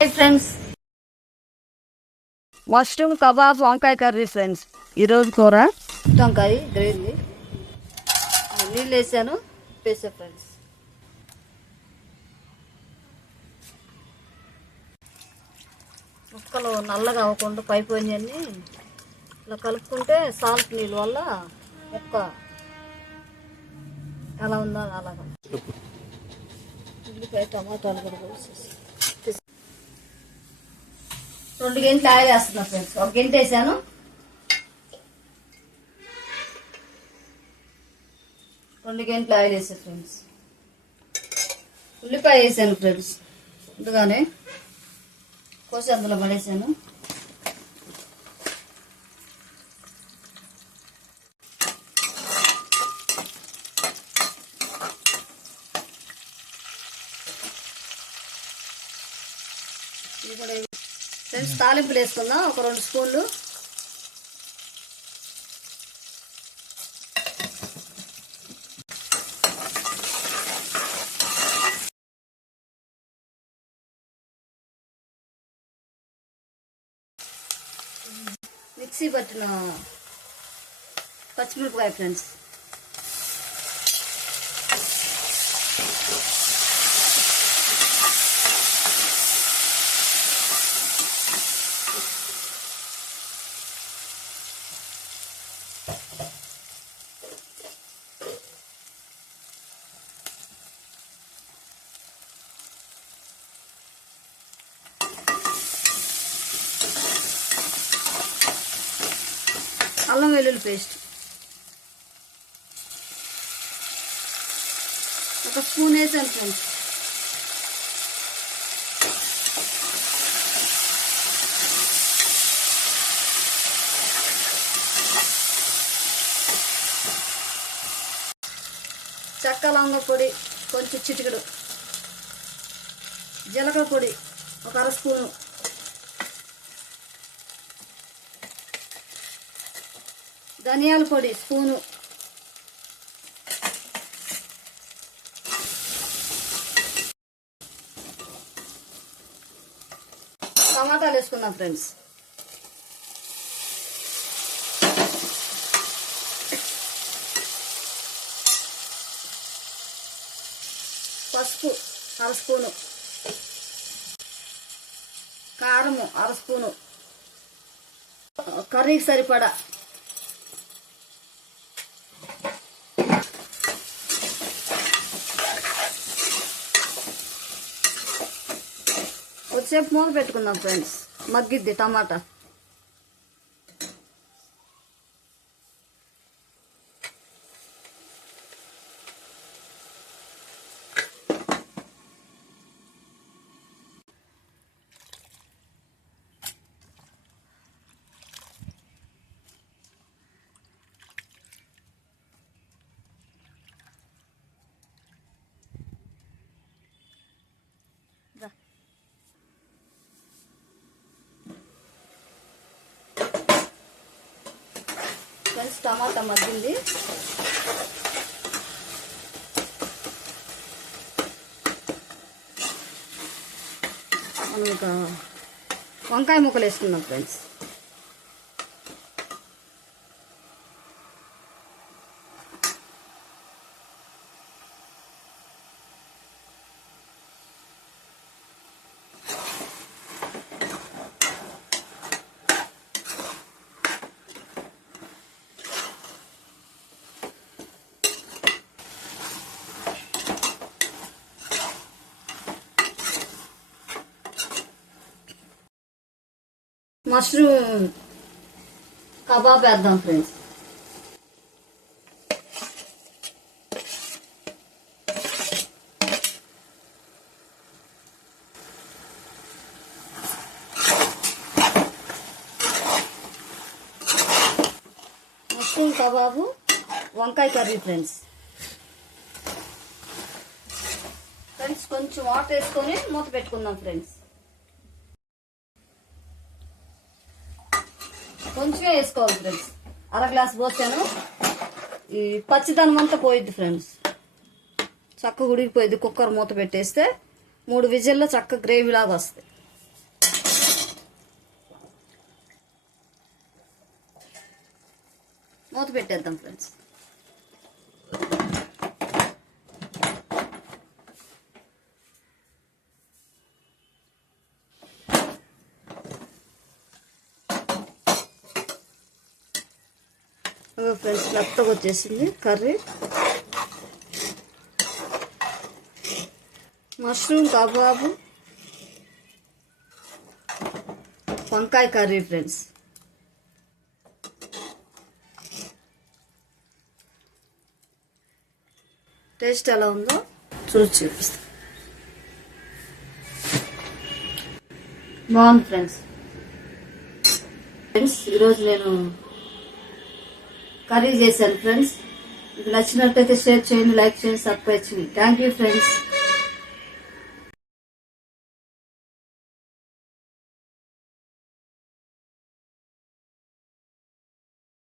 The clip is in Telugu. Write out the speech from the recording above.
ఫ్రెండ్స్ మష్రూమ్ కబాబ్ వంకాయ కర్రీ ఫ్రెండ్స్ ఈరోజు కూర? వంకాయ గ్రేవీ. నీళ్ళు వేసాను. వేసా ఫ్రెండ్స్ ముక్కలు నల్లగా అవ్వకుండా పైపోయినాయన్ని ఇలా కలుపుకుంటే సాల్ట్ నీళ్ళు వల్ల ముక్క ఎలా ఉందో అలాగా. ఉల్లిపాయ టమాటాలు కూడా కోసేసి రెండు గంటలు ఆయిల్ వేస్తున్నా ఫ్రెండ్స్. ఒక గంట వేసాను. రెండు గంటలు ఆయిల్ వేసాను ఫ్రెండ్స్. ఉల్లిపాయ వేసాను ఫ్రెండ్స్. ముందుగానే కోసి అందులో పడేసాను. ఇది కూడా ఫ్రెండ్స్ తాలింపులు వేసుకుందాం. ఒక రెండు స్పూన్లు. మిక్సీ పట్టిన పచ్చిమిరపకాయ ఫ్రెండ్స్. అల్లం వెల్లుల్లి పేస్ట్. ఒక స్పూన్ వేసాను ఫ్రెండ్స్. చెక్క లవంగ పొడి కొంచెం చిటికెడు. జీలకర్ర పొడి ఒక అర స్పూను. ధనియాల పొడి స్పూను. టమాటాలు వేసుకుందాం ఫ్రెండ్స్. పసుపు అర స్పూను. కారము అర స్పూను. కర్రీకి సరిపడా కొద్దిసేపు మూత పెట్టుకుందాం ఫ్రెండ్స్. మగ్గిద్ది టమాటా. ఫ్రెండ్స్ టమాటా మగ్గింది. మనం ఇంకా వంకాయ ముక్కలు వేసుకుందాం ఫ్రెండ్స్. మష్రూమ్ కబాబ్ వేద్దాం ఫ్రెండ్స్. మష్రూమ్ కబాబు వంకాయ కర్రీ ఫ్రెండ్స్. ఫ్రెండ్స్ కొంచెం వాటర్ వేసుకొని మూత పెట్టుకుందాం ఫ్రెండ్స్. కొంచెమే వేసుకోవాలి ఫ్రెండ్స్ అర గ్లాస్ పోసాను ఈ పచ్చిదనం అంతా పోయిద్ది ఫ్రెండ్స్ చక్క ఉడికిపోయింది కుక్కర్ మూత పెట్టేస్తే మూడు విజిల్లో చక్క గ్రేవీ లాగా వస్తుంది మూత పెట్టేద్దాం ఫ్రెండ్స్ ఫ్రెండ్స్ మెత్తగా వచ్చేసింది కర్రీ. Mushroom kebab. వంకాయ కర్రీ ఫ్రెండ్స్. టేస్ట్ ఎలా ఉందో చూసి చూపిస్తాను బాగుంది ఫ్రెండ్స్. ఫ్రెండ్స్ ఈరోజు నేను కర్రీ చేశాను ఫ్రెండ్స్. మీకు నచ్చినట్టయితే షేర్ చేయండి లైక్ చేయండి సబ్స్క్రైబ్ చేయండి. Thank you friends.